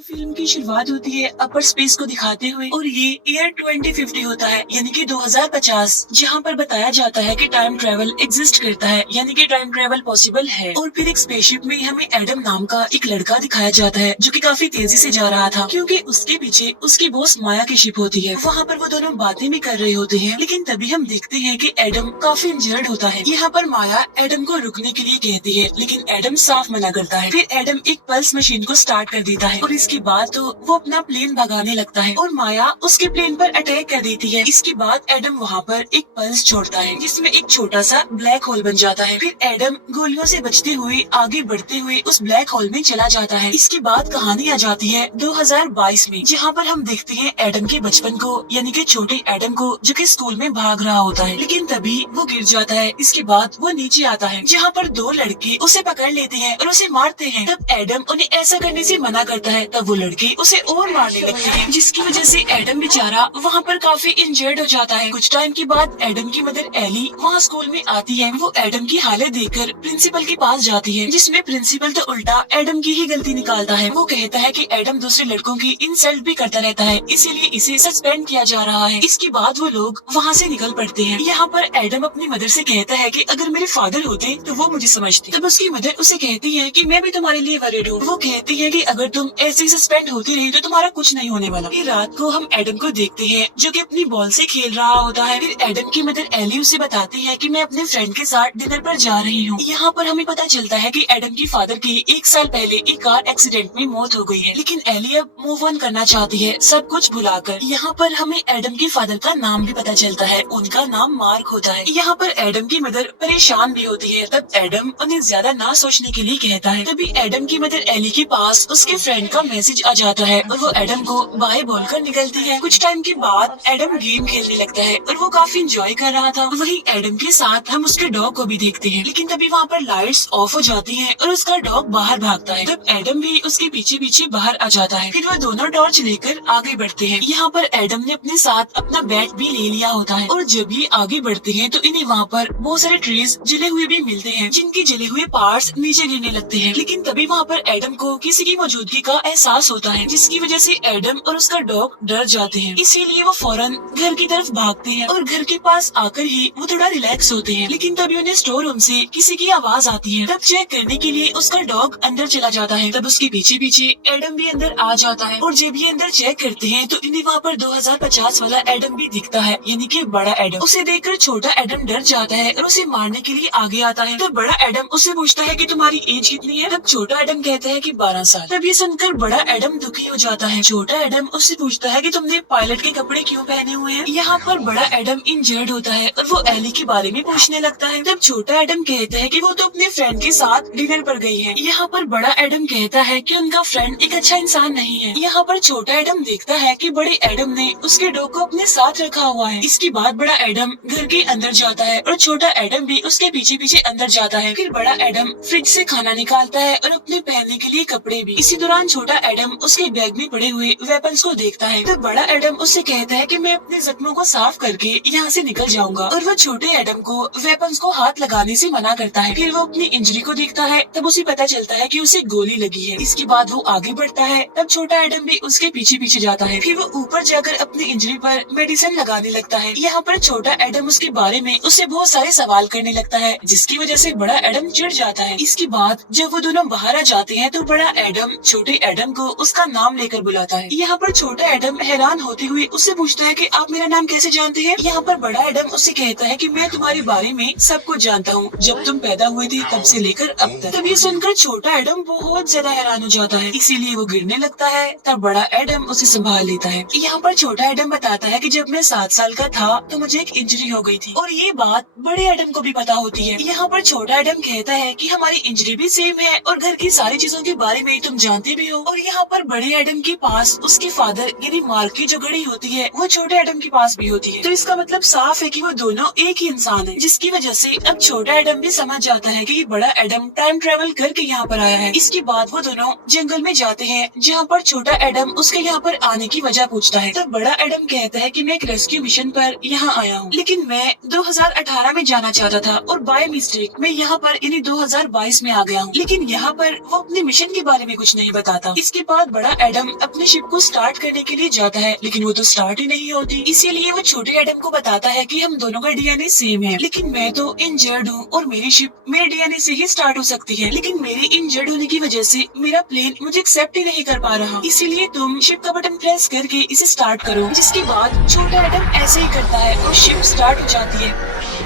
तो फिल्म की शुरुआत होती है अपर स्पेस को दिखाते हुए और ये ईयर 2050 होता है यानी कि 2050, जहाँ पर बताया जाता है कि टाइम ट्रेवल एग्जिस्ट करता है यानी कि टाइम ट्रेवल पॉसिबल है। और फिर एक स्पेसशिप में हमें एडम नाम का एक लड़का दिखाया जाता है जो कि काफी तेजी से जा रहा था क्योंकि उसके पीछे उसकी बॉस माया की शिप होती है। वहाँ पर वो दोनों बातें भी कर रहे होते हैं, लेकिन तभी हम देखते हैं कि एडम काफी इंजर्ड होता है। यहाँ पर माया एडम को रुकने के लिए कहती है, लेकिन एडम साफ मना करता है। फिर एडम एक पल्स मशीन को स्टार्ट कर देता है और इसके बाद तो वो अपना प्लेन भगाने लगता है और माया उसके प्लेन पर अटैक कर देती है। इसके बाद एडम वहाँ पर एक पल्स छोड़ता है जिसमें एक छोटा सा ब्लैक होल बन जाता है। फिर एडम गोलियों से बचते हुए आगे बढ़ते हुए उस ब्लैक होल में चला जाता है। इसके बाद कहानी आ जाती है 2022 में, जहाँ पर हम देखते हैं एडम के बचपन को यानी कि छोटे एडम को जो कि स्कूल में भाग रहा होता है, लेकिन तभी वो गिर जाता है। इसके बाद वो नीचे आता है जहाँ पर दो लड़के उसे पकड़ लेते हैं और उसे मारते हैं। तब एडम उन्हें ऐसा करने से मना करता है, तब वो लड़के उसे और मारने लगते हैं, जिसकी वजह से एडम बेचारा वहाँ पर काफी इंजर्ड हो जाता है। कुछ टाइम के बाद एडम की मदर एली वहाँ स्कूल में आती है। वो एडम की हालत देखकर प्रिंसिपल के पास जाती है, जिसमें प्रिंसिपल तो उल्टा एडम की ही गलती निकालता है। वो कहता है कि एडम दूसरे लड़कों की इंसल्ट भी करता रहता है, इसीलिए इसे सस्पेंड किया जा रहा है। इसके बाद वो लोग वहाँ से निकल पड़ते हैं। यहाँ पर एडम अपनी मदर से कहता है कि अगर मेरे फादर होते तो वो मुझे समझते। तब उसकी मदर उसे कहती है कि मैं भी तुम्हारे लिए वरीड हूँ। वो कहती है कि अगर तुम ऐसे ही सस्पेंड होती रही तो तुम्हारा कुछ नहीं होने वाला। फिर रात को हम एडम को देखते हैं जो कि अपनी बॉल से खेल रहा होता है। फिर एडम की मदर एली उसे बताती है कि मैं अपने फ्रेंड के साथ डिनर पर जा रही हूँ। यहाँ पर हमें पता चलता है कि एडम की फादर की 1 साल पहले एक कार एक्सीडेंट में मौत हो गई है, लेकिन एली अब मूव ऑन करना चाहती है सब कुछ भुलाकर। यहाँ पर हमें एडम के फादर का नाम भी पता चलता है, उनका नाम मार्क होता है। यहाँ पर एडम की मदर परेशान भी होती है, तब एडम उन्हें ज्यादा ना सोचने के लिए कहता है। तभी एडम की मदर एली के पास उसके फ्रेंड का मैसेज आ जाता है और वो एडम को बाय बोलकर निकलती है। कुछ टाइम के बाद एडम गेम खेलने लगता है और वो काफी इंजॉय कर रहा था। वहीं एडम के साथ हम उसके डॉग को भी देखते हैं, लेकिन तभी वहाँ पर लाइट्स ऑफ हो जाती हैं और उसका डॉग बाहर भागता है। तब एडम भी उसके पीछे पीछे बाहर आ जाता है। फिर वो दोनों टॉर्च लेकर आगे बढ़ते हैं। यहाँ पर एडम ने अपने साथ अपना बैट भी ले लिया होता है और जब ये आगे बढ़ते हैं तो इन्हें वहाँ पर बहुत सारे ट्रीज जले हुए भी मिलते हैं, जिनके जले हुए पार्ट्स नीचे गिरने लगते हैं। लेकिन तभी वहाँ पर एडम को किसी की मौजूदगी का एहसास होता है, जिसकी वजह से एडम और उसका डॉग डर जाते हैं। इसीलिए वो फौरन घर की तरफ भागते हैं और घर के पास आकर ही वो थोड़ा रिलैक्स होते हैं। लेकिन तभी उन्हें स्टोर रूम से किसी की आवाज आती है। तब चेक करने के लिए उसका डॉग अंदर चला जाता है। तब उसके पीछे पीछे एडम भी अंदर आ जाता है और जब ये अंदर चेक करते हैं तो इन्हें वहाँ पर 2050 वाला एडम भी दिखता है, यानी कि बड़ा एडम। उसे देखकर छोटा एडम डर जाता है और उसे मारने के लिए आगे आता है। तब बड़ा एडम उससे पूछता है कि तुम्हारी एज कितनी है? तब छोटा एडम कहता है कि 12 साल। तब ये सुनकर बड़ा एडम दुखी हो जाता है। छोटा एडम उससे पूछता है कि तुमने पायलट के कपड़े क्यों पहने हुए हैं? यहाँ पर बड़ा एडम इंजर्ड होता है और वो एली के बारे में पूछने लगता है। तब छोटा एडम कहता है कि वो तो अपने फ्रेंड के साथ डिनर पर गई है। यहाँ पर बड़ा एडम कहता है कि उनका फ्रेंड एक अच्छा इंसान नहीं है। यहाँ पर छोटा एडम देखता है कि बड़े एडम ने उसके डॉग को अपने साथ रखा हुआ है। इसके बाद बड़ा एडम घर के अंदर जाता है और छोटा एडम भी उसके पीछे पीछे अंदर जाता है। फिर बड़ा एडम फ्रिज से खाना निकालता है और अपने पहनने के लिए कपड़े भी। इसी दौरान छोटा एडम उसके बैग में पड़े हुए वेपन्स को देखता है। तब बड़ा एडम उससे कहता है कि मैं अपने जख्मों को साफ करके यहाँ से निकल जाऊंगा और वो छोटे एडम को वेपन्स को हाथ लगाने से मना करता है। फिर वो अपनी इंजरी को देखता है, तब उसे पता चलता है कि उसे गोली लगी है। इसके बाद वो आगे बढ़ता है, तब छोटा एडम भी उसके पीछे पीछे जाता है। फिर वो ऊपर जाकर अपनी इंजरी पर मेडिसिन लगाने लगता है। यहाँ पर छोटा एडम उसके बारे में उससे बहुत सारे सवाल करने लगता है, जिसकी वजह से बड़ा एडम चिढ़ जाता है। इसके बाद जब वो दोनों बाहर आ जाते हैं तो बड़ा एडम छोटे एडम को उसका नाम लेकर बुलाता है। यहाँ पर छोटा एडम हैरान होते हुए उससे पूछता है कि आप मेरा नाम कैसे जानते हैं? यहाँ पर बड़ा एडम उससे कहता है कि मैं तुम्हारे बारे में सब कुछ जानता हूँ, जब तुम पैदा हुए थे तब से लेकर अब तक। तब ये सुनकर छोटा एडम बहुत ज्यादा हैरान हो जाता है, इसीलिए वो गिरने लगता है। तब बड़ा एडम उसे संभाल लेता है। यहाँ पर छोटा एडम बताता है कि जब मैं 7 साल का था तो मुझे एक इंजरी हो गई थी और ये बात बड़े एडम को भी पता होती है। यहाँ पर छोटा एडम कहता है कि हमारी इंजरी भी सेम है और घर की सारी चीजों के बारे में तुम जानते भी हो। और यहाँ पर बड़े एडम के पास उसके फादर यानी मार्क की जो घड़ी होती है वो छोटे एडम के पास भी होती है। तो इसका मतलब साफ है कि वो दोनों एक ही इंसान है, जिसकी वजह से अब छोटा एडम भी समझ जाता है कि बड़ा एडम टाइम ट्रेवल करके यहाँ पर आया है। इसके बाद वो दोनों जंगल में जाते हैं, जहाँ पर छोटा एडम उसके यहाँ पर आने की वजह पूछता है। तब बड़ा एडम कहता है कि मैं एक रेस्क्यू मिशन पर यहाँ आया हूँ, लेकिन मैं 2018 में जाना चाहता था और बाय मिस्टेक मैं यहाँ पर यानी 2022 में आ गया हूँ। लेकिन यहाँ पर वो अपने मिशन के बारे में कुछ नहीं बताता। इसके बाद बड़ा एडम अपने शिप को स्टार्ट करने के लिए जाता है, लेकिन वो तो स्टार्ट ही नहीं होती। इसीलिए वो छोटे एडम को बताता है कि हम दोनों का डीएनए सेम है, लेकिन मैं तो इंजर्ड हूँ और मेरी शिप मेरे डीएनए से ही स्टार्ट हो सकती है, लेकिन मेरे इंजर्ड होने की वजह से मेरा प्लेन मुझे एक्सेप्ट ही नहीं कर पा रहा। इसीलिए तुम शिप का बटन प्रेस करके इसे स्टार्ट करो। जिसके बाद छोटा एडम ऐसे ही करता है और शिप स्टार्ट हो जाती है।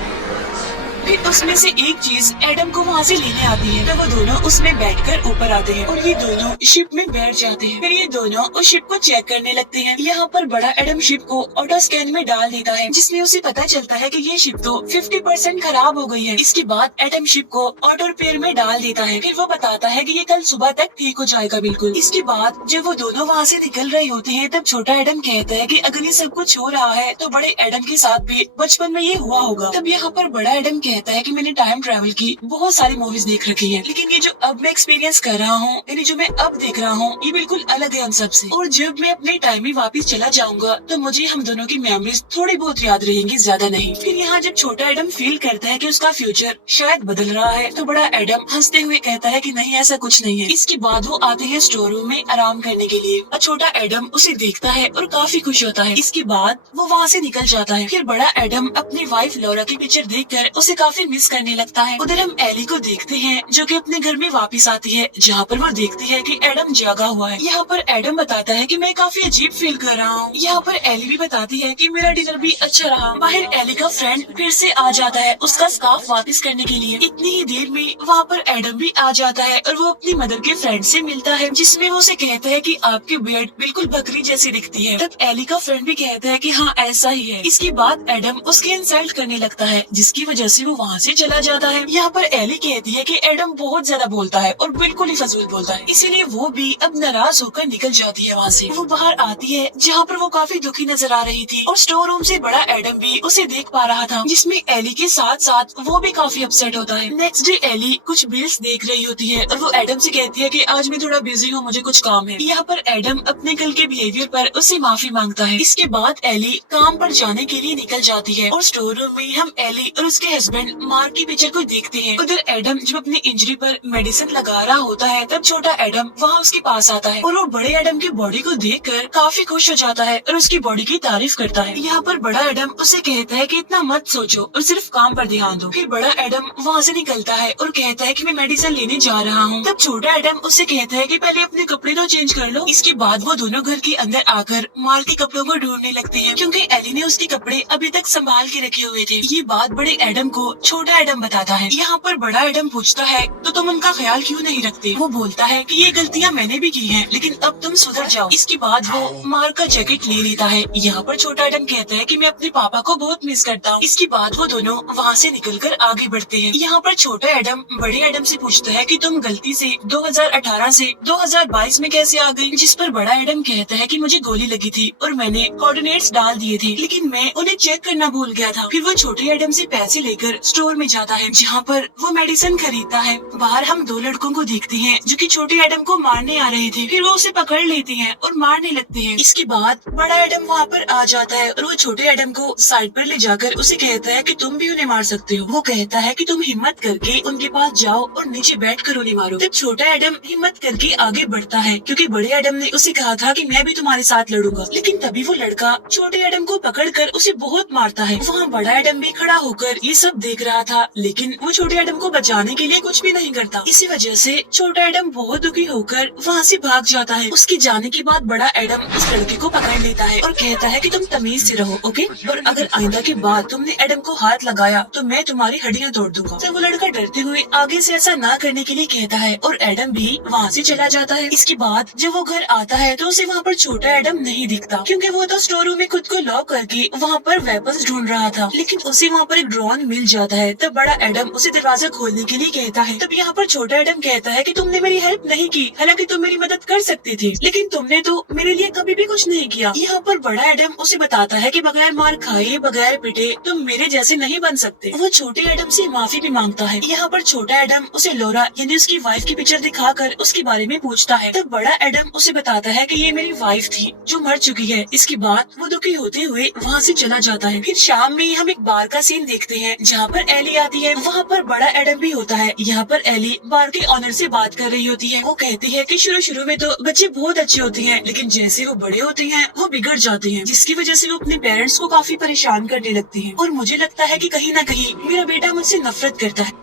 फिर उसमें से एक चीज एडम को वहाँ से लेने आती है, तो वो दोनों उसमें बैठकर ऊपर आते हैं और ये दोनों शिप में बैठ जाते हैं। फिर ये दोनों उस शिप को चेक करने लगते हैं। यहाँ पर बड़ा एडम शिप को ऑटो स्कैन में डाल देता है, जिसमें उसे पता चलता है कि ये शिप तो 50% खराब हो गई है। इसके बाद एडम शिप को ऑटो रिपेयर में डाल देता है। फिर वो बताता है कि ये कल सुबह तक ठीक हो जाएगा बिल्कुल। इसके बाद जब वो दोनों वहाँ से निकल रहे होते हैं, तब छोटा एडम कहता है कि अगर ये सब कुछ हो रहा है तो बड़े एडम के साथ भी बचपन में ये हुआ होगा। तब यहाँ पर बड़ा एडम कहता है कि मैंने टाइम ट्रैवल की बहुत सारी मूवीज देख रखी है, लेकिन ये जो अब मैं एक्सपीरियंस कर रहा हूँ, यानी जो मैं अब देख रहा हूँ, ये बिल्कुल अलग है उन सब से। और जब मैं अपने टाइम में वापस चला जाऊंगा तो मुझे हम दोनों की मेमोरीज थोड़ी बहुत याद रहेंगी, ज्यादा नहीं। फिर यहाँ जब छोटा एडम फील करता है कि उसका फ्यूचर शायद बदल रहा है, तो बड़ा एडम हंसते हुए कहता है कि नहीं, ऐसा कुछ नहीं है। इसके बाद वो आते हैं स्टोर रूम में आराम करने के लिए और छोटा एडम उसे देखता है और काफी खुश होता है। इसके बाद वो वहाँ से निकल जाता है। फिर बड़ा एडम अपनी वाइफ लॉरा की पिक्चर देखकर उसे काफी मिस करने लगता है। उधर हम एली को देखते हैं जो कि अपने घर में वापस आती है, जहाँ पर वो देखती है कि एडम जागा हुआ है। यहाँ पर एडम बताता है कि मैं काफी अजीब फील कर रहा हूँ। यहाँ पर एली भी बताती है कि मेरा डिनर भी अच्छा रहा। बाहर एली का फ्रेंड फिर से आ जाता है उसका स्कार्फ वापस करने के लिए। इतनी ही देर में वहाँ पर एडम भी आ जाता है और वो अपनी मदर के फ्रेंड से मिलता है, जिसमें वो उसे कहता है कि आपकी बियर्ड बिल्कुल बकरी जैसी दिखती है। तब एली का फ्रेंड भी कहता है कि हाँ ऐसा ही है। इसके बाद एडम उसकी इंसल्ट करने लगता है, जिसकी वजह से वो वहाँ से चला जाता है। यहाँ पर एली कहती है कि एडम बहुत ज्यादा बोलता है और बिल्कुल ही फजूल बोलता है, इसीलिए वो भी अब नाराज होकर निकल जाती है वहाँ से। वो बाहर आती है जहाँ पर वो काफी दुखी नजर आ रही थी और स्टोर रूम से बड़ा एडम भी उसे देख पा रहा था, जिसमें एली के साथ साथ वो भी काफी अपसेट होता है। नेक्स्ट डे एली कुछ बिल्स देख रही होती है और वो एडम से कहती है कि आज मैं थोड़ा बिजी हूँ, मुझे कुछ काम है। यहाँ पर एडम अपने कल के बिहेवियर पर उससे माफी मांगता है। इसके बाद एली काम पर जाने के लिए निकल जाती है और स्टोर रूम में हम एली और उसके हस्बैंड मार्क की पिक्चर को देखते हैं। उधर एडम जब अपनी इंजरी पर मेडिसिन लगा रहा होता है, तब छोटा एडम वहाँ उसके पास आता है और वो बड़े एडम की बॉडी को देखकर काफी खुश हो जाता है और उसकी बॉडी की तारीफ करता है। यहाँ पर बड़ा एडम उसे कहता है कि इतना मत सोचो और सिर्फ काम पर ध्यान दो। फिर बड़ा एडम वहाँ से निकलता है और कहता है कि मैं मेडिसिन लेने जा रहा हूँ। तब छोटा एडम उससे कहता है कि पहले अपने कपड़े तो चेंज कर लो। इसके बाद वो दोनों घर के अंदर आकर मार्क के कपड़ों को ढूंढने लगते हैं, क्योंकि एली ने उसके कपड़े अभी तक संभाल के रखे हुए थे। ये बात बड़े एडम को छोटा एडम बताता है। यहाँ पर बड़ा एडम पूछता है तो तुम उनका ख्याल क्यों नहीं रखते? वो बोलता है कि ये गलतियाँ मैंने भी की हैं, लेकिन अब तुम सुधर जाओ। इसके बाद वो मार्क का जैकेट ले लेता है। यहाँ पर छोटा एडम कहता है कि मैं अपने पापा को बहुत मिस करता हूँ। इसके बाद वो दोनों वहाँ से निकलकर आगे बढ़ते हैं। यहाँ पर छोटा एडम बड़े एडम से पूछता है कि तुम गलती से 2018 से 2022 में कैसे आ गई? जिस पर बड़ा एडम कहता है कि मुझे गोली लगी थी और मैंने कोऑर्डिनेट्स डाल दिए थे, लेकिन मैं उन्हें चेक करना भूल गया था। फिर वो छोटे एडम से पैसे लेकर स्टोर में जाता है, जहाँ पर वो मेडिसिन खरीदता है। बाहर हम दो लड़कों को देखते हैं जो कि छोटे एडम को मारने आ रहे थे। फिर वो उसे पकड़ लेते हैं और मारने लगते हैं। इसके बाद बड़ा एडम वहाँ पर आ जाता है और वो छोटे एडम को साइड पर ले जाकर उसे कहता है कि तुम भी उन्हें मार सकते हो। वो कहता है कि तुम हिम्मत करके उनके पास जाओ और नीचे बैठकर उन्हें मारो। तब छोटा एडम हिम्मत करके आगे बढ़ता है, क्योंकि बड़े एडम ने उसे कहा था कि मैं भी तुम्हारे साथ लड़ूंगा। लेकिन तभी वो लड़का छोटे एडम को पकड़कर उसे बहुत मारता है। वहाँ बड़ा एडम भी खड़ा होकर ये सब देख रहा था, लेकिन वो छोटे एडम को बचाने के लिए कुछ भी नहीं करता। इसी वजह से छोटा एडम बहुत दुखी होकर वहाँ से भाग जाता है। उसके जाने के बाद बड़ा एडम उस लड़के को पकड़ लेता है और कहता है कि तुम तमीज से रहो, ओके? और अगर आइंदा के बाद तुमने एडम को हाथ लगाया तो मैं तुम्हारी हड्डियाँ तोड़ दूंगा। तो वो लड़का डरते हुए आगे से ऐसा ना करने के लिए कहता है और एडम भी वहाँ से चला जाता है। इसके बाद जब वो घर आता है तो उसे वहाँ पर छोटा एडम नहीं दिखता, क्योंकि वो तो स्टोर रूम में खुद को लॉक करके वहाँ पर वेपन्स ढूंढ रहा था। लेकिन उसे वहाँ पर एक ड्रोन मिल जाता है। तब बड़ा एडम उसे दरवाजा खोलने के लिए कहता है। तब यहाँ पर छोटा एडम कहता है कि तुमने मेरी हेल्प नहीं की, हालांकि तुम मेरी मदद कर सकते थे, लेकिन तुमने तो मेरे लिए कभी भी कुछ नहीं किया। यहाँ पर बड़ा एडम उसे बताता है कि बगैर मार खाए बगैर पिटे तुम मेरे जैसे नहीं बन सकते। वो छोटे एडम से माफी भी मांगता है। यहाँ पर छोटा एडम उसे लोरा यानी उसकी वाइफ की पिक्चर दिखाकर उसके बारे में पूछता है। तब बड़ा एडम उसे बताता है कि ये मेरी वाइफ थी जो मर चुकी है। इसके बाद वो दुखी होते हुए वहाँ से चला जाता है। फिर शाम में हम एक बार का सीन देखते हैं, जहाँ यहाँ पर एली आती है। वहाँ पर बड़ा एडम भी होता है। यहाँ पर एली बार के ऑनर से बात कर रही होती है। वो कहती है कि शुरू में तो बच्चे बहुत अच्छे होते हैं, लेकिन जैसे वो बड़े होते हैं वो बिगड़ जाते हैं, जिसकी वजह से वो अपने पेरेंट्स को काफी परेशान करने लगते हैं। और मुझे लगता है कि कहीं ना कहीं मेरा बेटा मुझसे नफरत करता है।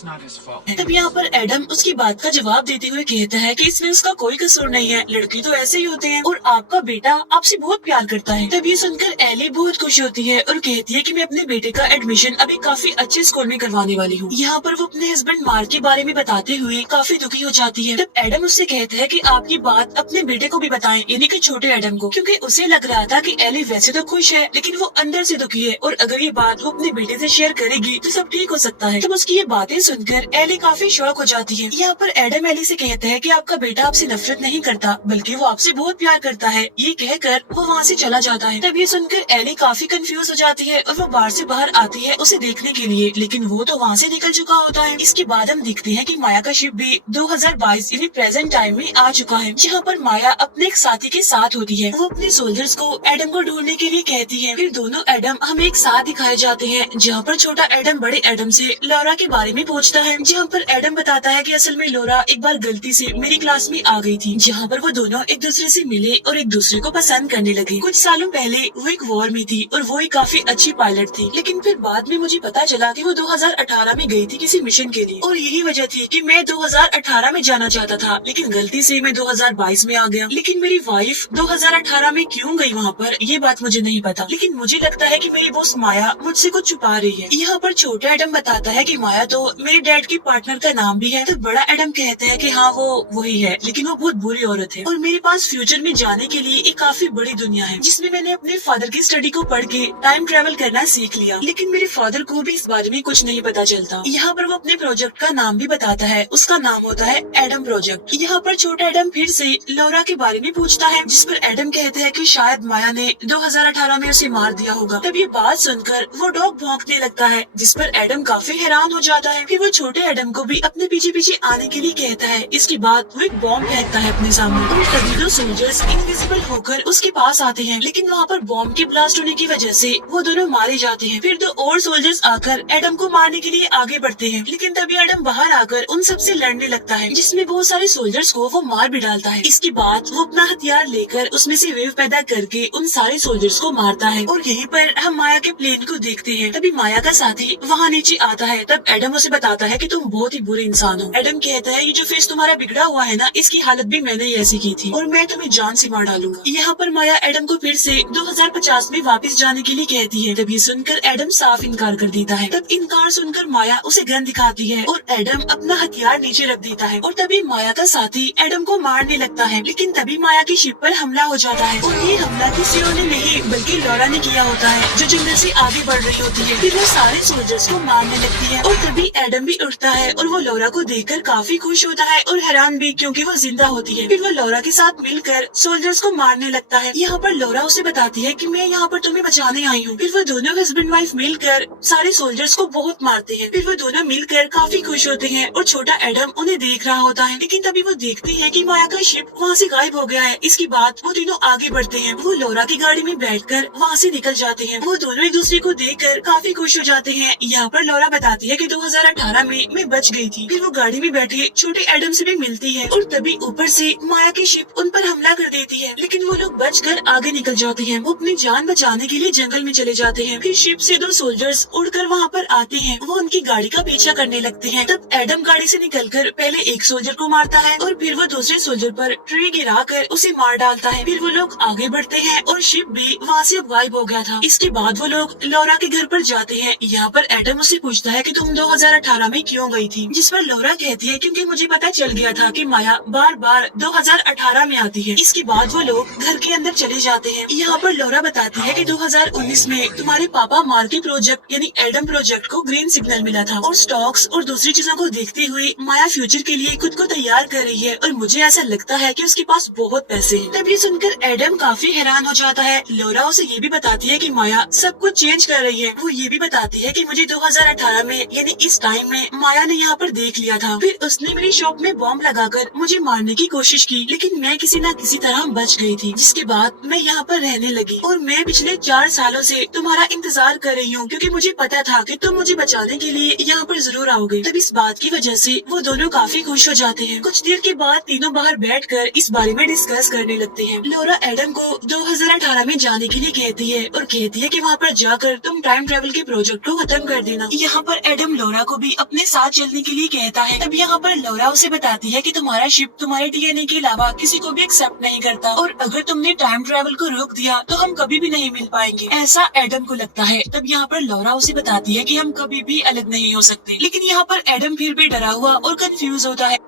तब यहाँ पर एडम उसकी बात का जवाब देते हुए कहता है कि इसमें उसका कोई कसूर नहीं है, लड़के तो ऐसे ही होते हैं और आपका बेटा आपसे बहुत प्यार करता है। तब ये सुनकर एली बहुत खुश होती है और कहती है कि मैं अपने बेटे का एडमिशन अभी काफी अच्छे स्कूल में करवाने वाली हूँ। यहाँ पर वो अपने हस्बैंड मार्क के बारे में बताते हुए काफी दुखी हो जाती है। तब एडम उससे कहता है कि आप ये बात अपने बेटे को भी बताएं, यानी कि छोटे एडम को, क्योंकि उसे लग रहा था कि एली वैसे तो खुश है लेकिन वो अंदर से दुखी है और अगर ये बात वो अपने बेटे से शेयर करेगी तो सब ठीक हो सकता है। तब उसकी ये बातें सुनकर एली काफी शौक हो जाती है। यहाँ पर एडम एली से कहता है कि आपका बेटा आपसे नफरत नहीं करता बल्कि वो आपसे बहुत प्यार करता है। ये कहकर वो वहाँ से चला जाता है। तब ये सुनकर एली काफी कंफ्यूज हो जाती है और वो बाहर से बाहर आती है उसे देखने के लिए, लेकिन वो तो वहाँ से निकल चुका होता है। इसके बाद हम देखते हैं कि माया का शिप भी 2022 यानी प्रेजेंट टाइम में आ चुका है, जहाँ पर माया अपने एक साथी के साथ होती है। वो अपने सोल्जर्स को एडम को ढूंढने के लिए कहती है। फिर दोनों एडम हमें एक साथ दिखाए जाते हैं, जहाँ पर छोटा एडम बड़े एडम से लौरा के बारे में पूछता है, जहाँ पर एडम बताता है कि असल में लौरा एक बार गलती से मेरी क्लास में आ गई थी, जहाँ पर वो दोनों एक दूसरे से मिले और एक दूसरे को पसंद करने लगे। कुछ सालों पहले वो एक वॉर में थी और वो एक काफी अच्छी पायलट थी, लेकिन फिर बाद में मुझे पता चला कि वो 2018 में गई थी किसी मिशन के लिए और यही वजह थी कि मैं 2018 में जाना चाहता था, लेकिन गलती से मैं 2022 में आ गया। लेकिन मेरी वाइफ 2018 में क्यों गई वहाँ पर, ये बात मुझे नहीं पता, लेकिन मुझे लगता है कि मेरी बॉस माया मुझसे कुछ छुपा रही है। यहाँ पर छोटा एडम बताता है कि माया तो मेरे डैड की पार्टनर का नाम भी है। तो बड़ा एडम कहता है कि हाँ वो वही है, लेकिन वो बहुत बुरी औरत है और मेरे पास फ्यूचर में जाने के लिए एक काफी बड़ी दुनिया है, जिसमें मैंने अपने फादर की स्टडी को पढ़ के टाइम ट्रेवल करना सीख लिया, लेकिन मेरे फादर को भी इस बारे में कुछ नहीं पता चलता। यहाँ पर वो अपने प्रोजेक्ट का नाम भी बताता है, उसका नाम होता है एडम प्रोजेक्ट। यहाँ पर छोटा एडम फिर से लौरा के बारे में पूछता है, जिस पर एडम कहते हैं कि शायद माया ने 2018 में उसे मार दिया होगा। तब ये बात सुनकर वो डॉग भौंकने लगता है, जिस पर एडम काफी हैरान हो जाता है। फिर वो छोटे एडम को भी अपने पीछे पीछे आने के लिए कहता है। इसके बाद वो एक बॉम्ब फेंकता है अपने सामने और तभी दो सोल्जर्स इनविजिबल होकर उसके पास आते हैं, लेकिन वहाँ पर बॉम्ब के ब्लास्ट होने की वजह से वो दोनों मारे जाते हैं। फिर दो और सोल्जर्स आकर एडम को मारने के लिए आगे बढ़ते हैं, लेकिन तभी एडम बाहर आकर उन सबसे लड़ने लगता है, जिसमें बहुत सारे सोल्जर्स को वो मार भी डालता है। इसके बाद वो अपना हथियार लेकर उसमें से वेव पैदा करके उन सारे सोल्जर्स को मारता है और यहीं पर हम माया के प्लेन को देखते हैं। तभी माया का साथी वहाँ नीचे आता है। तब एडम उसे बताता है कि तुम बहुत ही बुरे इंसान हो। एडम कहता है ये जो फेस तुम्हारा बिगड़ा हुआ है ना, इसकी हालत भी मैंने ही ऐसी की थी और मैं तुम्हें जान से मार डालूंगा। यहाँ पर माया एडम को फिर से 2050 में वापस जाने के लिए कहती है। तब ये सुनकर एडम साफ इनकार कर देता है। तब इनकार सुनकर माया उसे गन दिखाती है और एडम अपना हथियार नीचे रख देता है और तभी माया का साथी एडम को मारने लगता है, लेकिन तभी माया की शिप पर हमला हो जाता है और ये हमला किसी और ने नहीं बल्कि लौरा ने किया होता है, जो जंगल से आगे बढ़ रही होती है। फिर वो सारे सोल्जर्स को मारने लगती है और तभी एडम भी उठता है और वो लौरा को देखकर काफी खुश होता है और हैरान भी, क्योंकि वो जिंदा होती है। फिर वो लौरा के साथ मिलकर सोल्जर्स को मारने लगता है। यहाँ पर लौरा उसे बताती है कि मैं यहाँ पर तुम्हें बचाने आई हूँ। फिर वो दोनों हस्बैंड वाइफ मिलकर सारे सोल्जर्स को बहुत मारते हैं। फिर वो दोनों मिलकर काफी खुश होते हैं और छोटा एडम उन्हें देख रहा होता है, लेकिन तभी वो देखते हैं कि माया का शिप वहाँ से गायब हो गया है। इसके बाद वो तीनों आगे बढ़ते हैं। वो लौरा की गाड़ी में बैठकर वहाँ से निकल जाते हैं। वो दोनों एक दूसरे को देखकर काफी खुश हो जाते हैं। यहाँ पर लौरा बताती है कि 2018 में मैं बच गई थी। फिर वो गाड़ी में बैठे छोटे एडम से भी मिलती है और तभी ऊपर से माया की शिप उन पर हमला कर देती है, लेकिन वो लोग बचकर आगे निकल जाते हैं। वो अपनी जान बचाने के लिए जंगल में चले जाते हैं। फिर शिप से दो सोल्जर्स उड़कर वहाँ पर आते हैं। वो उनकी गाड़ी का पीछा करने लगते हैं। तब एडम गाड़ी से निकलकर पहले एक सोल्जर को मारता है और फिर वो दूसरे सोल्जर पर ट्री गिराकर उसे मार डालता है। फिर वो लोग आगे बढ़ते हैं और शिप भी वहाँ से गायब हो गया था। इसके बाद वो लोग लौरा के घर पर जाते हैं। यहाँ पर एडम उसे पूछता है कि तुम 2018 में क्यों गई थी, जिस पर लौरा कहती है क्योंकि मुझे पता चल गया था कि माया बार बार 2018 में आती है। इसके बाद वो लोग घर के अंदर चले जाते हैं। यहाँ पर लौरा बताती है कि 2019 में तुम्हारे पापा मार्क के प्रोजेक्ट यानी एडम प्रोजेक्ट को ग्रीन सिग्नल मिला था और स्टॉक्स और दूसरी चीजों को देखते हुए माया फ्यूचर के लिए खुद को तैयार कर रही है और मुझे ऐसा लगता है कि उसके पास बहुत पैसे हैं। तब ये सुनकर एडम काफी हैरान हो जाता है। लौरा उसे ये भी बताती है कि माया सब कुछ चेंज कर रही है। वो ये भी बताती है कि मुझे 2018 में यानी इस टाइम टाइम में माया ने यहाँ पर देख लिया था। फिर उसने मेरी शॉप में बॉम्ब लगाकर मुझे मारने की कोशिश की, लेकिन मैं किसी न किसी तरह बच गई थी। जिसके बाद मैं यहाँ पर रहने लगी और मैं पिछले 4 सालों से तुम्हारा इंतजार कर रही हूँ, क्योंकि मुझे पता था कि तुम मुझे बचाने के लिए यहाँ पर जरूर आओगे। तब इस बात की वजह से वो दोनों काफी खुश हो जाते हैं। कुछ देर के बाद तीनों बाहर बैठकर इस बारे में डिस्कस करने लगते हैं। लौरा एडम को 2018 में जाने के लिए कहती है और कहती है कि वहाँ पर जाकर तुम टाइम ट्रेवल के प्रोजेक्ट को खत्म कर देना। यहाँ पर एडम लौरा को भी अपने साथ चलने के लिए कहता है। तब यहाँ पर लौरा उसे बताती है कि तुम्हारा शिप तुम्हारे डीएनए के अलावा किसी को भी एक्सेप्ट नहीं करता, और अगर तुमने टाइम ट्रेवल को रोक दिया तो हम कभी भी नहीं मिल पाएंगे, ऐसा एडम को लगता है। तब यहाँ पर लौरा उसे बताती है कि हम कभी भी अलग नहीं हो सकते, लेकिन यहाँ पर एडम फिर भी डरा हुआ और कंफ्यूज होता है।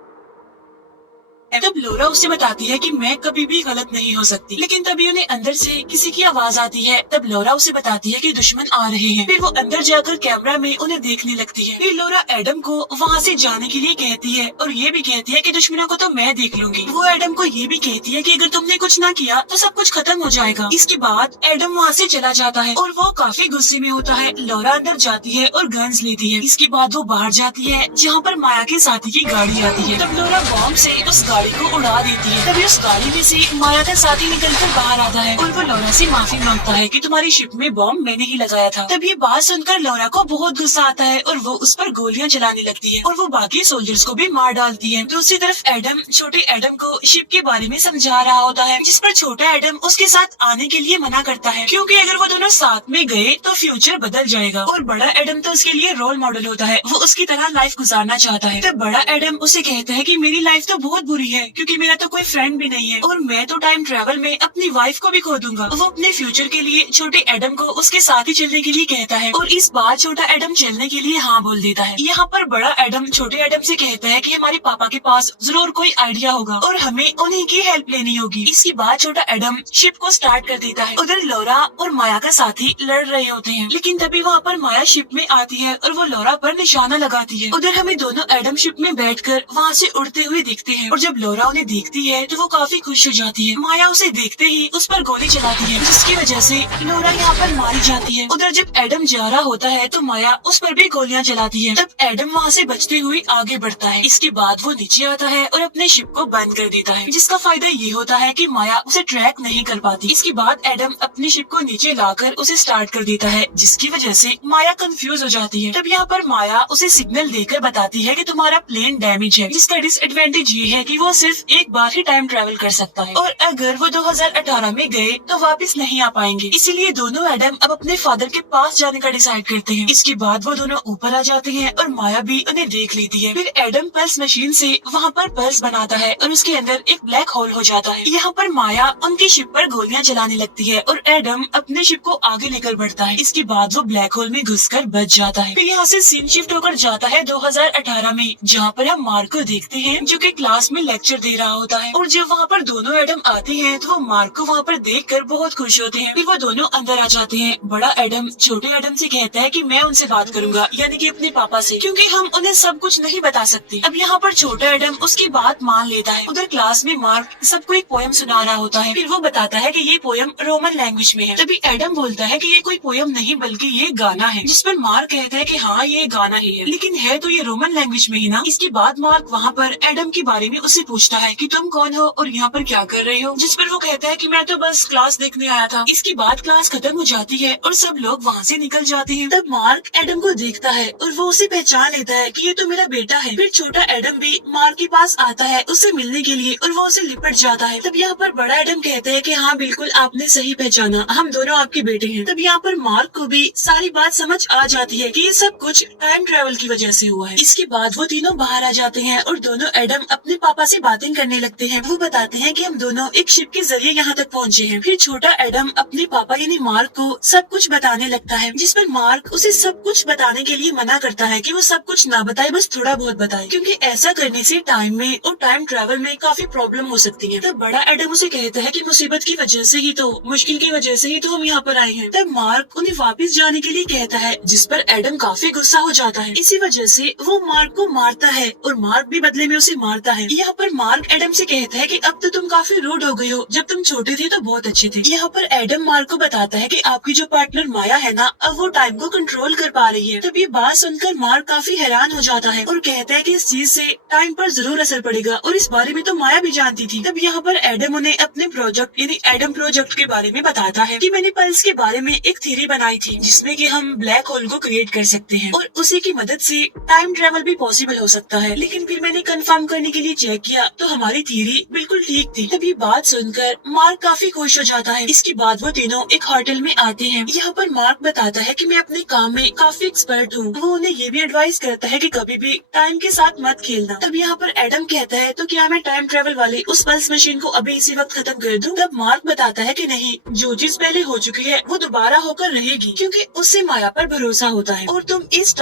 तब लौरा उसे बताती है कि मैं कभी भी गलत नहीं हो सकती, लेकिन तभी उन्हें अंदर से किसी की आवाज आती है। तब लौरा उसे बताती है कि दुश्मन आ रहे हैं। फिर वो अंदर जाकर कैमरा में उन्हें देखने लगती है। फिर लौरा एडम को वहाँ से जाने के लिए कहती है और ये भी कहती है कि दुश्मनों को तो मैं देख लूंगी। वो एडम को ये भी कहती है कि अगर तुमने कुछ ना किया तो सब कुछ खत्म हो जाएगा। इसके बाद एडम वहाँ से चला जाता है और वो काफी गुस्से में होता है। लौरा अंदर जाती है और गन्स लेती है। इसके बाद वो बाहर जाती है जहाँ पर माया के साथी की गाड़ी आती है। तब लौरा बॉम्ब से उस गाड़ी को उड़ा देती है। तभी उस गाड़ी में से माया का साथी निकलकर बाहर आता है और वो लौरा से माफी मांगता है कि तुम्हारी शिप में बॉम्ब मैंने ही लगाया था। तब ये बात सुनकर लौरा को बहुत गुस्सा आता है और वो उस पर गोलियां चलाने लगती है और वो बाकी सोल्जर्स को भी मार डालती है। दूसरी तरफ एडम छोटे एडम को शिप के बारे में समझा रहा होता है, जिस पर छोटा एडम उसके साथ आने के लिए मना करता है, क्योंकि अगर वो दोनों साथ में गए तो फ्यूचर बदल जाएगा। और बड़ा एडम तो उसके लिए रोल मॉडल होता है, वो उसकी तरह लाइफ गुजारना चाहता है। तब बड़ा एडम उसे कहता है कि मेरी लाइफ तो बहुत बुरी है, क्योंकि मेरा तो कोई फ्रेंड भी नहीं है और मैं तो टाइम ट्रेवल में अपनी वाइफ को भी खो दूंगा। वो अपने फ्यूचर के लिए छोटे एडम को उसके साथ ही चलने के लिए कहता है और इस बार छोटा एडम चलने के लिए हाँ बोल देता है। यहाँ पर बड़ा एडम छोटे एडम से कहता है कि हमारे पापा के पास जरूर कोई आइडिया होगा और हमें उन्हीं की हेल्प लेनी होगी। इसके बाद छोटा एडम शिप को स्टार्ट कर देता है। उधर लौरा और माया का साथी लड़ रहे होते हैं, लेकिन तभी वहाँ पर माया शिप में आती है और वो लौरा पर निशाना लगाती है। उधर हमें दोनों एडम शिप में बैठकर वहाँ से उड़ते हुए दिखते हैं और जब लौरा उन्हें देखती है तो वो काफी खुश हो जाती है। माया उसे देखते ही उस पर गोली चलाती है, जिसकी वजह से लौरा यहाँ पर मारी जाती है। उधर जब एडम जा रहा होता है तो माया उस पर भी गोलियां चलाती है। तब एडम वहाँ से बचते हुए आगे बढ़ता है। इसके बाद वो नीचे आता है और अपने शिप को बंद कर देता है, जिसका फायदा ये होता है कि माया उसे ट्रैक नहीं कर पाती। इसके बाद एडम अपनी शिप को नीचे लाकर उसे स्टार्ट कर देता है, जिसकी वजह से माया कंफ्यूज हो जाती है। तब यहाँ पर माया उसे सिग्नल देकर बताती है कि तुम्हारा प्लेन डैमेज है, जिसका डिसएडवांटेज ये है कि वो सिर्फ एक बार ही टाइम ट्रेवल कर सकता है और अगर वो 2018 में गए तो वापस नहीं आ पाएंगे। इसीलिए दोनों एडम अब अपने फादर के पास जाने का डिसाइड करते हैं। इसके बाद वो दोनों ऊपर आ जाते हैं और माया भी उन्हें देख लेती है। फिर एडम पल्स मशीन से वहाँ पर पल्स बनाता है और उसके अंदर एक ब्लैक होल हो जाता है। यहाँ पर माया उनकी शिप पर गोलियां चलाने लगती है और एडम अपने शिप को आगे लेकर बढ़ता है। इसके बाद वो ब्लैक होल में घुसकर बच जाता है। फिर यहाँ से सीन शिफ्ट होकर जाता है 2018 में, जहाँ पर हम मार्क को देखते हैं जो कि क्लास में लेक्चर दे रहा होता है। और जब वहाँ पर दोनों एडम आते हैं तो वो मार्क को वहाँ पर देखकर बहुत खुश होते हैं। फिर वो दोनों अंदर आ जाते हैं। बड़ा एडम छोटे एडम से कहता है कि मैं उनसे बात करूंगा, यानी कि अपने पापा से, क्योंकि हम उन्हें सब कुछ नहीं बता सकते। अब यहाँ पर छोटा एडम उसकी बात मान लेता है। उधर क्लास में मार्क सबको एक पोयम सुना रहा होता है। फिर वो बताता है कि ये पोयम रोमन लैंग्वेज में है। तभी एडम बोलता है कि ये कोई पोयम नहीं बल्कि ये गाना है, जिस पर मार्क कहता है कि हाँ ये गाना ही है, लेकिन है तो ये रोमन लैंग्वेज में ही ना। इसके बाद मार्क वहाँ पर एडम के बारे में उससे पूछता है कि तुम कौन हो और यहाँ पर क्या कर रहे हो, जिस पर वो कहता है कि मैं तो बस क्लास देखने आया था। इसके बाद क्लास खत्म हो जाती है और सब लोग वहाँ से निकल जाते हैं। तब मार्क एडम को देखता है और वो उसे पहचान लेता है कि ये तो मेरा बेटा है। फिर छोटा एडम भी मार्क के पास आता है उससे मिलने के लिए और वो उसे लिपट जाता है। तब यहाँ पर बड़ा एडम कहता है कि हाँ बिल्कुल आपने सही पहचाना, हम दोनों आपके बेटे हैं। तब यहाँ पर मार्क को भी सारी बात समझ आ जाती है कि ये सब कुछ टाइम ट्रेवल की वजह से हुआ है। इसके बाद वो तीनों बाहर आ जाते हैं और दोनों एडम अपने पापा से बातें करने लगते हैं। वो बताते हैं कि हम दोनों एक शिप के जरिए यहाँ तक पहुँचे हैं। फिर छोटा एडम अपने पापा यानी मार्क को सब कुछ बताने लगता है, जिस पर मार्क उसे सब कुछ बताने के लिए मना करता है कि वो सब कुछ ना बताए, बस थोड़ा बहुत बताए, क्योंकि ऐसा करने से टाइम में और टाइम ट्रेवल में काफी प्रॉब्लम हो सकती है। तब बड़ा एडम उसे कहता है कि मुसीबत की वजह से ही तो, मुश्किल की वजह से ही तो हम यहाँ पर आए हैं। तब मार्क उन्हें वापस जाने के लिए कहता है, जिस पर एडम काफी गुस्सा हो जाता है। इसी वजह से वो मार्क को मारता है और मार्क भी बदले में उसे मारता है। यहाँ पर मार्क एडम से कहता है कि अब तो तुम काफी रूड हो गए हो, जब तुम छोटे थे तो बहुत अच्छे थे। यहाँ पर एडम मार्क को बताता है कि आपकी जो पार्टनर माया है ना, अब वो टाइम को कंट्रोल कर पा रही है। तब ये बात सुनकर मार्क काफी हैरान हो जाता है और कहता है कि इस चीज से टाइम पर जरूर असर पड़ेगा और इस बारे में तो माया भी जानती थी। तब यहाँ पर एडम उन्हें अपने प्रोजेक्ट यानी एडम प्रोजेक्ट के बारे में बताता है कि मैंने पल्स के बारे में एक थ्योरी बनाई थी जिसमें कि हम ब्लैक होल को क्रिएट कर सकते हैं और उसी की मदद से टाइम ट्रेवल भी पॉसिबल हो सकता है। लेकिन फिर मैंने कंफर्म करने के लिए चेक किया तो हमारी थ्योरी बिल्कुल ठीक थी। तब ये बात सुनकर मार्क काफी खुश हो जाता है। इसके बाद वो तीनों एक होटल में आते हैं। यहाँ पर मार्क बताता है कि मैं अपने काम में काफी एक्सपर्ट हूँ। वो उन्हें ये भी एडवाइस करता है कि कभी भी टाइम के साथ मत खेलना। तब यहाँ पर एडम कहता है तो क्या मैं टाइम ट्रेवल वाले उस पल्स मशीन को अभी इसी वक्त खत्म कर दूं? तब मार्क बताता है कि नहीं, जो चीज पहले हो चुकी है वो दोबारा होकर रहेगी क्योंकि उससे माया पर भरोसा होता है। और तुम इस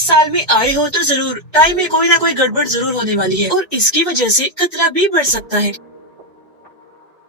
साल में आए हो तो जरूर टाइम में कोई ना कोई गड़बड़ जरूर होने वाली है और इसकी वजह से खतरा भी बढ़ सकता है।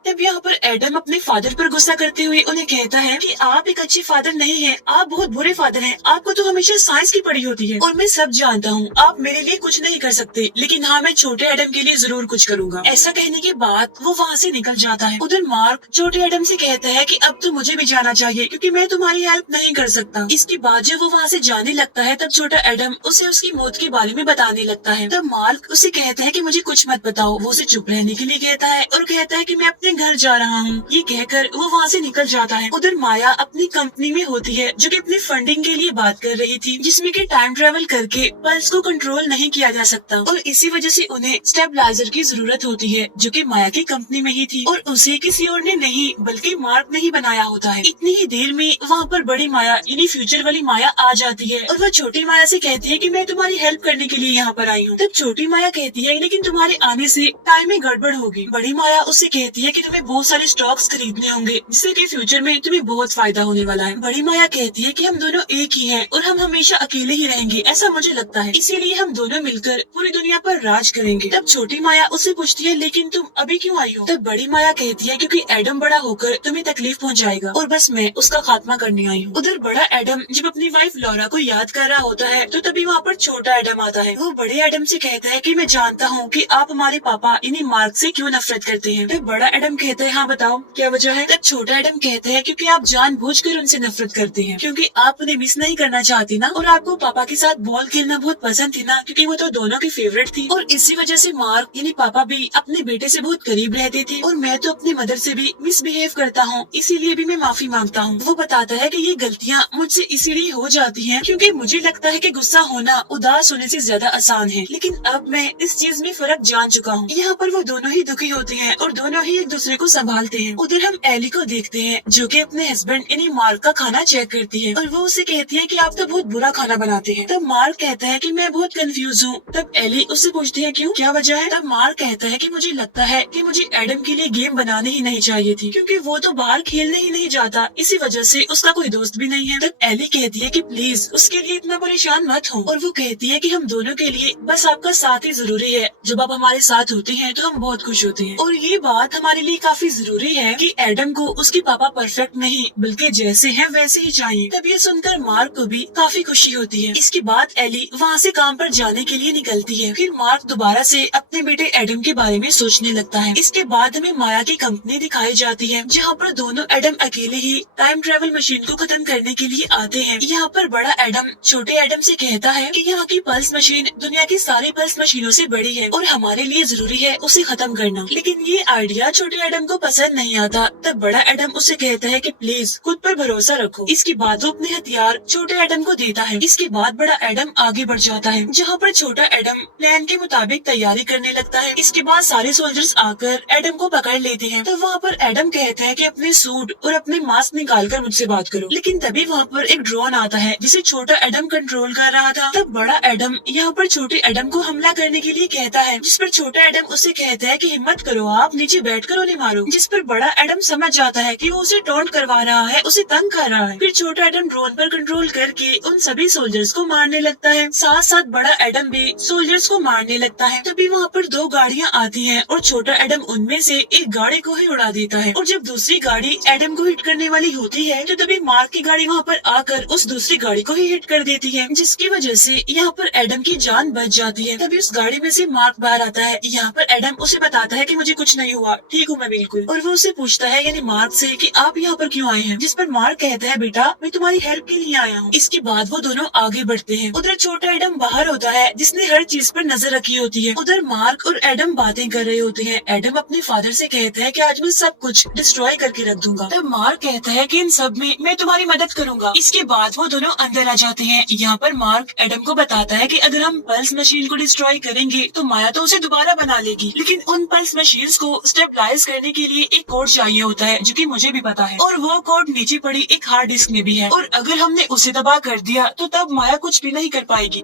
तब यहाँ पर एडम अपने फादर पर गुस्सा करते हुए उन्हें कहता है कि आप एक अच्छे फादर नहीं हैं, आप बहुत बुरे फादर हैं। आपको तो हमेशा साइंस की पढ़ी होती है और मैं सब जानता हूँ, आप मेरे लिए कुछ नहीं कर सकते, लेकिन हाँ मैं छोटे एडम के लिए जरूर कुछ करूँगा। ऐसा कहने के बाद वो वहाँ से निकल जाता है। उधर मार्क छोटे एडम से कहता है कि अब तो मुझे भी जाना चाहिए क्योंकि मैं तुम्हारी हेल्प नहीं कर सकता। इसके बाद जब वो वहाँ से जाने लगता है तब छोटा एडम उसे उसकी मौत के बारे में बताने लगता है। तब मार्क उसे कहता है कि मुझे कुछ मत बताओ। वो उसे चुप रहने के लिए कहता है और कहता है कि मैं अपने घर जा रहा हूँ। ये कहकर वो वहाँ से निकल जाता है। उधर माया अपनी कंपनी में होती है जो कि अपनी फंडिंग के लिए बात कर रही थी जिसमें कि टाइम ट्रेवल करके पल्स को कंट्रोल नहीं किया जा सकता और इसी वजह से उन्हें स्टेबलाइजर की जरूरत होती है जो कि माया की कंपनी में ही थी और उसे किसी और ने नहीं बल्कि मार्क ने ही बनाया होता है। इतनी ही देर में वहाँ पर बड़ी माया यानी फ्यूचर वाली माया आ जाती है और वह छोटी माया से कहती है कि मैं तुम्हारी हेल्प करने के लिए यहाँ पर आई हूँ। तब छोटी माया कहती है लेकिन तुम्हारे आने से टाइम में गड़बड़ होगी। बड़ी माया उससे कहती है कि तुम्हें बहुत सारे स्टॉक्स खरीदने होंगे जिससे कि फ्यूचर में तुम्हें बहुत फायदा होने वाला है। बड़ी माया कहती है कि हम दोनों एक ही हैं और हम हमेशा अकेले ही रहेंगे, ऐसा मुझे लगता है, इसीलिए हम दोनों मिलकर पूरी दुनिया पर राज करेंगे। तब छोटी माया उससे पूछती है लेकिन तुम अभी क्यों आई हो? तब बड़ी माया कहती है क्योंकि एडम बड़ा होकर तुम्हें तकलीफ पहुंचाएगा और बस मैं उसका खात्मा करने आई हूँ। उधर बड़ा एडम जब अपनी वाइफ लॉरा को याद कर रहा होता है तो तभी वहाँ पर छोटा एडम आता है। वो बड़े एडम से कहता है कि मैं जानता हूँ कि आप हमारे पापा यानी मार्क से क्यों नफरत करते हैं। तब बड़ा एडम कहता है हाँ बताओ क्या वजह है? तब छोटा एडम कहता है क्योंकि आप जानबूझकर उनसे नफरत करते हैं क्योंकि आप उन्हें मिस नहीं करना चाहती ना और आपको पापा के साथ बॉल खेलना बहुत पसंद थी ना क्योंकि वो तो दोनों की फेवरेट थी और इसी वजह से मार्क यानी पापा भी अपने बेटे से बहुत करीब रहते थे और मैं तो अपनी मदर से भी मिसबिहेव करता हूँ, इसीलिए भी मैं माफी मांगता हूँ। वो बताता है कि ये गलतियाँ मुझसे इसीलिए हो जाती हैं क्योंकि मुझे लगता है कि गुस्सा होना उदास होने से ज्यादा आसान है, लेकिन अब मैं इस चीज में फर्क जान चुका हूँ। यहाँ पर वो दोनों ही दुखी होते हैं और दोनों ही एक दूसरे को संभालते हैं। उधर हम एली को देखते हैं जो कि अपने हस्बैंड यानी मार्क का खाना चेक करती है और वो उसे कहती है कि आप तो बहुत बुरा खाना बनाते हैं। तब मार्क कहता है कि मैं बहुत कंफ्यूज हूँ। तब एली उससे पूछती है क्यों, क्या वजह है? तब मार्क कहता है कि मुझे लगता है कि मुझे एडम के लिए गेम बनाने ही नहीं चाहिए थी क्योंकि वो तो बाहर खेलने ही नहीं जाता, इसी वजह से उसका कोई दोस्त भी नहीं है। तब एली कहती है कि प्लीज उसके लिए इतना परेशान मत हो और वो कहती है कि हम दोनों के लिए बस आपका साथ ही जरूरी है, जब आप हमारे साथ होते हैं तो हम बहुत खुश होते हैं और ये बात हमारे लिए काफी जरूरी है कि एडम को उसके पापा परफेक्ट नहीं बल्कि जैसे हैं वैसे ही चाहिए। तब ये सुनकर मार्क को भी काफी खुशी होती है। इसके बाद एली वहाँ से काम पर जाने के लिए निकलती है। फिर मार्क दोबारा से अपने बेटे एडम के बारे में सोचने लगता है। इसके बाद हमें माया की कंपनी दिखाई जाती है जहाँ पर दोनों एडम अकेले ही टाइम ट्रेवल मशीन को खत्म करने के लिए आते हैं। यहाँ पर बड़ा एडम छोटे एडम से कहता है कि यहाँ की पल्स मशीन दुनिया की सारी पल्स मशीनों से बड़ी है और हमारे लिए जरूरी है उसे खत्म करना, लेकिन ये आइडिया छोटे एडम को पसंद नहीं आता। तब बड़ा एडम उसे कहता है कि प्लीज खुद पर भरोसा रखो। इसके बाद वो अपने हथियार छोटे एडम को देता है। इसके बाद बड़ा एडम आगे बढ़ जाता है जहाँ पर छोटा एडम प्लान के मुताबिक तैयारी करने लगता है। इसके बाद सारे सोल्जर्स आकर एडम को पकड़ लेते हैं। तो वहाँ पर एडम कहता है कि अपने सूट और अपने मास्क निकाल कर मुझसे बात करो, लेकिन तभी वहाँ पर एक ड्रोन आता है जिसे छोटा एडम कंट्रोल कर रहा था। तब बड़ा एडम यहाँ पर छोटे एडम को हमला करने के लिए कहता है, जिस पर छोटा एडम उससे कहता है कि हिम्मत करो, आप नीचे बैठकर उन्हें गोली मारो। जिस पर बड़ा एडम समझ जाता है कि वो उसे टॉन्ट करवा रहा है, उसे तंग कर रहा है। फिर छोटा एडम ड्रोन पर कंट्रोल करके उन सभी सोल्जर्स को मारने लगता है। साथ साथ बड़ा एडम भी सोल्जर्स को मारने लगता है। तभी वहाँ पर दो गाड़ियाँ आती हैं और छोटा एडम उनमें से एक गाड़ी को ही उड़ा देता है। और जब दूसरी गाड़ी एडम को हिट करने वाली होती है तो तभी मार्क की गाड़ी वहाँ पर आकर उस दूसरी गाड़ी को ही हिट कर देती है, जिसकी वजह से यहाँ पर एडम की जान बच जाती है। तभी उस गाड़ी में से मार्क बाहर आता है। यहाँ पर एडम उसे बताता है कि मुझे कुछ नहीं हुआ, ठीक हूँ मैं बिल्कुल। और वो उसे पूछता है यानी मार्क से कि आप यहाँ पर क्यों आए हैं, जिस पर मार्क कहता है बेटा मैं तुम्हारी हेल्प के लिए आया हूँ। इसके बाद वो दोनों आगे बढ़ते हैं। उधर छोटा एडम बाहर होता है जिसने हर चीज पर नजर रखी होती है। उधर मार्क और एडम बातें कर रहे होते हैं। एडम अपने फादर से कहता है कि आज मैं सब कुछ डिस्ट्रॉय करके रख दूंगा। तब मार्क कहता है कि इन सब में मैं तुम्हारी मदद करूंगा। इसके बाद वो दोनों अंदर आ जाते हैं। यहाँ पर मार्क एडम को बताता है कि अगर हम पल्स मशीन को डिस्ट्रॉय करेंगे तो माया तो उसे दोबारा बना लेगी, लेकिन उन पल्स मशीन्स को स्टेबलाइज करने के लिए एक कोड चाहिए होता है जो कि मुझे भी पता है, और वो कोड नीचे पड़ी एक हार्ड डिस्क में भी है, और अगर हमने उसे तबाह कर दिया तो तब माया कुछ भी नहीं कर पाएगी।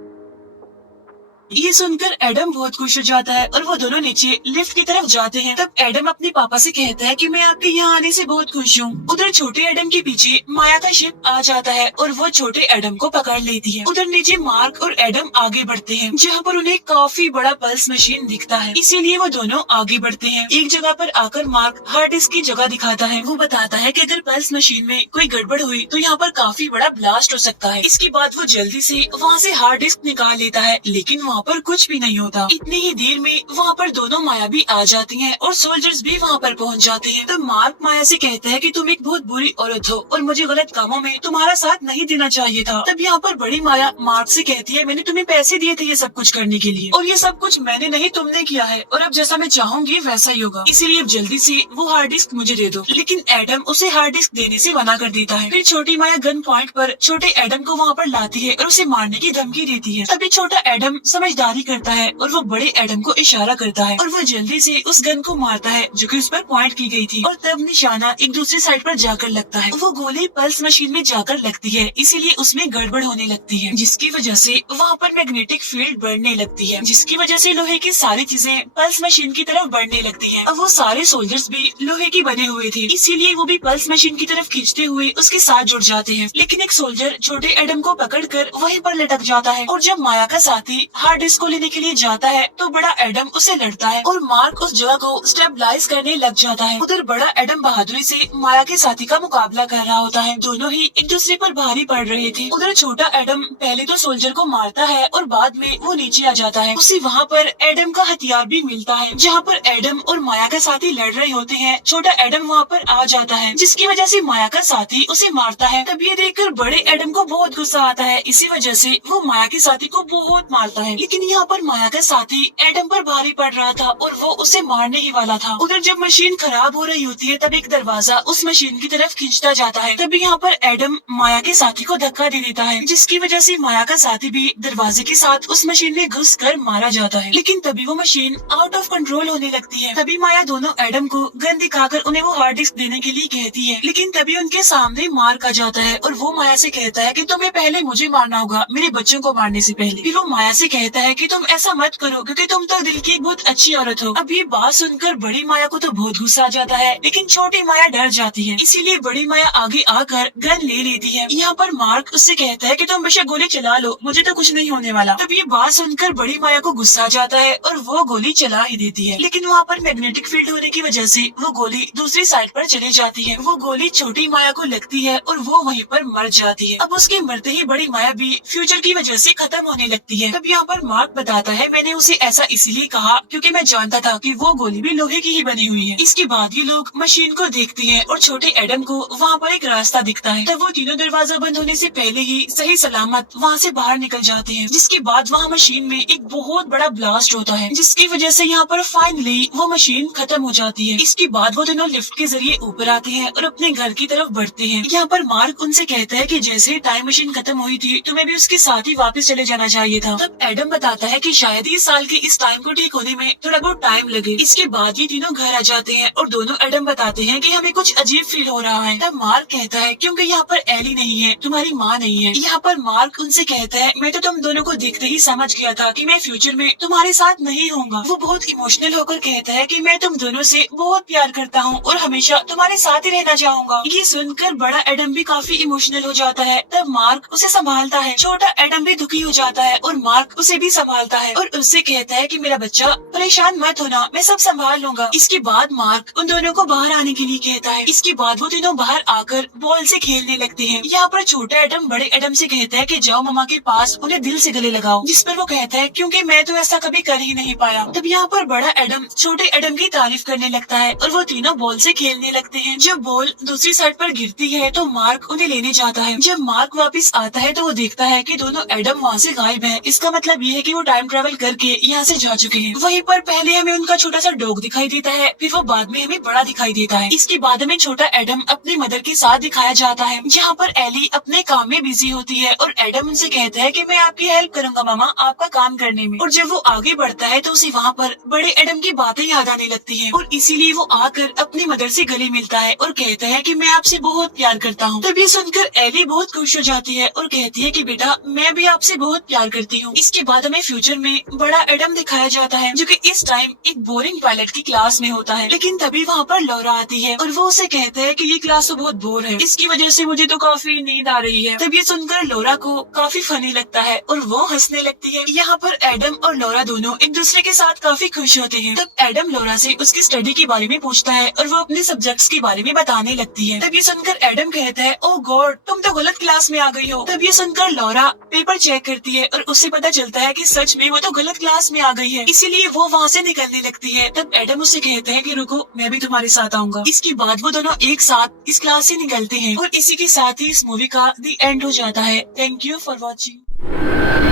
ये सुनकर एडम बहुत खुश हो जाता है और वो दोनों नीचे लिफ्ट की तरफ जाते हैं। तब एडम अपने पापा से कहता है कि मैं आपके यहाँ आने से बहुत खुश हूँ। उधर छोटे एडम के पीछे माया का शिप आ जाता है और वो छोटे एडम को पकड़ लेती है। उधर नीचे मार्क और एडम आगे बढ़ते हैं जहाँ पर उन्हें काफी बड़ा पल्स मशीन दिखता है, इसीलिए वो दोनों आगे बढ़ते हैं। एक जगह पर आकर मार्क हार्ड डिस्क की जगह दिखाता है। वो बताता है कि अगर पल्स मशीन में कोई गड़बड़ हुई तो यहाँ पर काफी बड़ा ब्लास्ट हो सकता है। इसके बाद वो जल्दी से वहाँ से हार्ड डिस्क निकाल लेता है, लेकिन वहाँ पर कुछ भी नहीं होता। इतनी ही देर में वहाँ पर दोनों माया भी आ जाती हैं और सोल्जर्स भी वहाँ पर पहुँच जाते हैं। तब मार्क माया से कहता है कि तुम एक बहुत बुरी औरत हो और मुझे गलत कामों में तुम्हारा साथ नहीं देना चाहिए था। तब यहाँ पर बड़ी माया मार्क से कहती है मैंने तुम्हें पैसे दिए थे ये सब कुछ करने के लिए, और ये सब कुछ मैंने नहीं तुमने किया है, और अब जैसा मैं चाहूंगी वैसा ही होगा, इसीलिए अब जल्दी से वो हार्ड डिस्क मुझे दे दो। लेकिन एडम उसे हार्ड डिस्क देने से मना कर देता है। फिर छोटी माया गन पॉइंट पर छोटे एडम को वहाँ पर लाती है और उसे मारने की धमकी देती है। तभी छोटा एडम समझदारी करता है और वो बड़े एडम को इशारा करता है और वो जल्दी से उस गन को मारता है जो कि उस पर पॉइंट की गई थी, और तब निशाना एक दूसरी साइड पर जाकर लगता है। वो गोली पल्स मशीन में जाकर लगती है, इसीलिए उसमें गड़बड़ होने लगती है, जिसकी वजह से वहाँ पर मैग्नेटिक फील्ड बढ़ने लगती है, जिसकी वजह से लोहे की सारी चीजें पल्स मशीन की तरफ बढ़ने लगती है। अब वो सारे सोल्जर्स भी लोहे की बने हुए थे, इसीलिए वो भी पल्स मशीन की तरफ खींचते हुए उसके साथ जुड़ जाते हैं। लेकिन एक सोल्जर छोटे एडम को पकड़कर वहीं पर लटक जाता है, और जब माया का साथी हार्ड डिस्क को लेने के लिए जाता है तो बड़ा एडम उसे लड़ता है और मार्क उस जगह को स्टेबलाइज करने लग जाता है। उधर बड़ा एडम बहादुरी से माया के साथी का मुकाबला कर रहा होता है। दोनों ही एक दूसरे पर भारी पड़ रहे थे। उधर छोटा एडम पहले तो सोल्जर को मारता है और बाद में वो नीचे आ जाता है। उसे वहाँ पर एडम का हथियार भी मिलता है। जहाँ पर एडम और माया का साथी लड़ रहे होते हैं, छोटा एडम वहाँ पर आ जाता है, जिसकी वजह से माया का साथी उसे मारता है। तब ये देखकर बड़े एडम को बहुत गुस्सा आता है, इसी वजह से वो माया के साथी को बहुत मारता है। लेकिन यहाँ पर माया का साथी एडम पर भारी पड़ रहा था और वो उसे मारने ही वाला था। उधर जब मशीन खराब हो रही होती है तब एक दरवाजा उस मशीन की तरफ खींचता जाता है। तभी यहाँ पर एडम माया के साथी को धक्का दे देता है, जिसकी वजह से माया का साथी भी दरवाजे के साथ उस मशीन में घुस कर मारा जाता है। लेकिन तभी वो मशीन आउट ऑफ कंट्रोल होने लगती है। तभी माया दोनों एडम को गन दिखाकर उन्हें वो हार्ड डिस्क देने के लिए कहती है, लेकिन तभी उनके सामने मार्क आ जाता है और वो माया से कहता है कि तुम्हें पहले मुझे मारना होगा मेरे बच्चों को मारने से पहले। फिर वो माया से कहता है कि तुम ऐसा मत करो क्योंकि तुम तो दिल की एक बहुत अच्छी औरत हो। अब ये बात सुनकर बड़ी माया को तो बहुत गुस्सा आ जाता है, लेकिन छोटी माया डर जाती है, इसीलिए बड़ी माया आगे आकर गन ले लेती है। यहाँ पर मार्क उससे कहता है कि तुम बेशक गोली चला लो, मुझे तो कुछ नहीं होने वाला। तब ये बात सुनकर बड़ी माया को गुस्सा आ जाता है और वो गोली चला ही देती है, लेकिन वहाँ पर मैग्नेटिक फील्ड होने की वजह से वो गोली दूसरी साइड पर चली जाती है। वो गोली छोटी माया को लगती है और वो वहीं पर मर जाती है। अब उसके मरते ही बड़ी माया भी फ्यूचर की वजह से खत्म होने लगती है। तब यहाँ पर मार्क बताता है मैंने उसे ऐसा इसीलिए कहा क्योंकि मैं जानता था कि वो गोली भी लोहे की ही बनी हुई है। इसके बाद ये लोग मशीन को देखते हैं और छोटे एडम को वहाँ पर एक रास्ता दिखता है। तब वो तीनों दरवाजा बंद होने से पहले ही सही सलामत वहाँ से बाहर निकल जाते हैं, जिसके बाद वहाँ मशीन में एक बहुत बड़ा ब्लास्ट होता है, जिसकी वजह से यहाँ पर फाइनली वो मशीन खत्म हो जाती है। इसके बाद वो दोनों लिफ्ट के जरिए ऊपर आते हैं और अपने घर की तरफ बढ़ते हैं। यहाँ पर मार्क उनसे कहता है कि जैसे टाइम मशीन खत्म हुई थी तुम्हें भी उसके साथ ही वापस चले जाना चाहिए था। तब एडम बताता है कि शायद इस साल के इस टाइम को ठीक होने में थोड़ा बहुत टाइम लगे। इसके बाद ये तीनों घर आ जाते हैं और दोनों एडम बताते हैं कि हमें कुछ अजीब फील हो रहा है। तब मार्क कहता है क्योंकि यहाँ पर एली नहीं है, तुम्हारी माँ नहीं है। यहाँ पर मार्क उनसे कहता है मैं तो तुम दोनों को देखते ही समझ गया था कि मैं फ्यूचर में तुम्हारे साथ नहीं होऊंगा। वो बहुत इमोशनल होकर कहता है कि मैं तुम दोनों से बहुत प्यार करता हूँ और हमेशा तुम्हारे साथ ही रहना चाहूंगा। ये सुनकर बड़ा एडम भी काफी इमोशनल हो जाता है। तब मार्क उसे संभालता है। छोटा एडम भी दुखी हो जाता है और मार्क उसे भी संभालता है और उससे कहता है कि मेरा बच्चा परेशान मत होना, मैं सब संभाल लूंगा। इसके बाद मार्क उन दोनों को बाहर आने के लिए कहता है। इसके बाद वो तीनों बाहर आकर बॉल से खेलने लगते हैं। यहाँ पर छोटा एडम बड़े एडम से कहता है कि जाओ मामा के पास उन्हें दिल से गले लगाओ, जिस पर वो कहता है क्योंकि मैं तो ऐसा कभी कर ही नहीं पाया। तब यहाँ पर बड़ा एडम छोटे एडम की तारीफ करने लगता है और वो तीनों बॉल से खेलने लगते हैं। जब बॉल दूसरी साइड पर गिरती है तो मार्क उन्हें लेने जाता है। जब मार्क वापस आता है तो वो देखता है कि दोनों एडम वहाँ से गायब हैं। इसका मतलब ये है कि वो टाइम ट्रेवल करके यहाँ से जा चुके हैं। वहीं पर पहले हमें उनका छोटा सा डॉग दिखाई देता है, फिर वो बाद में हमें बड़ा दिखाई देता है। इसके बाद हमें छोटा एडम अपनी मदर के साथ दिखाया जाता है, जहाँ पर एली अपने काम में बिजी होती है और एडम उनसे कहता है कि मैं आपकी हेल्प करूंगा मामा आपका काम करने में। और जब वो आगे बढ़ता है तो उसे वहाँ पर बड़े एडम की बातें याद आने लगती है और इसीलिए वो आकर अपनी मदर से गले मिलता है और कहता है कि मैं आपसे बहुत प्यार करता हूँ। तब ये सुनकर एली बहुत खुश हो जाती है और कहती है कि बेटा मैं भी आपसे बहुत प्यार करती हूँ। इसके बाद हमें फ्यूचर में बड़ा एडम दिखाया जाता है जो कि इस टाइम एक बोरिंग पायलट की क्लास में होता है। लेकिन तभी वहाँ पर लौरा आती है और वो उसे कहता है कि ये क्लास तो बहुत बोर है, इसकी वजह से मुझे तो काफी नींद आ रही है। तब ये सुनकर लौरा को काफी फनी लगता है और वो हंसने लगती है। यहाँ पर एडम और लौरा दोनों एक दूसरे के साथ काफी खुश होते हैं। तब एडम लौरा से उसकी स्टडी के बारे में पूछता है और वो अपने सब्जेक्ट्स के बारे में बताने लगती है। तब ये सुनकर एडम कहता है ओह गॉड तुम तो गलत क्लास में आ गई हो। तब ये सुनकर लौरा पेपर चेक करती है और उससे पता चलता है कि सच में वो तो गलत क्लास में आ गई है, इसीलिए वो वहाँ से निकलने लगती है। तब एडम उसे कहता है कि रुको मैं भी तुम्हारे साथ आऊंगा। इसके बाद वो दोनों एक साथ इस क्लास से निकलते हैं और इसी के साथ ही इस मूवी का द एंड हो जाता है। Thank you for watching.